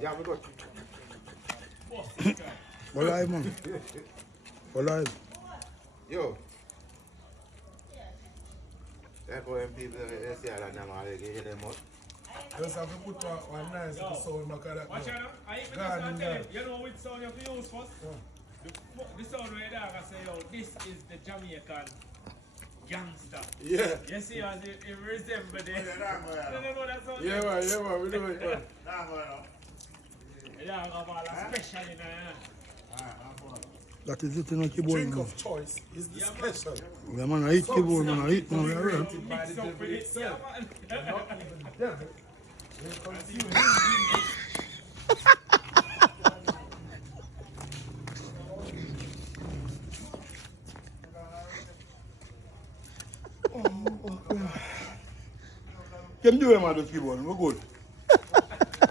Yeah, we got. Alive, man. Alive. Yo. That's why people say that now, they hear them out. Just have to put one nice little sound back at that. Watch out, I even Garden, tell you know which sound you have to use first? The sound where dog I say, yo, this is the Jamaican gangster. Yeah. You see, as it resembles the... No, that sound. Yeah, man, we do it, man. Yeah, I got all special in there. That is it in a keyboard. Drink of choice is the special. Yeah, man, I eat keyboard, man. I eat now. Yeah, right. By the devil itself. Not even the devil. Will consume Can do it, man, the keyboard. We're good.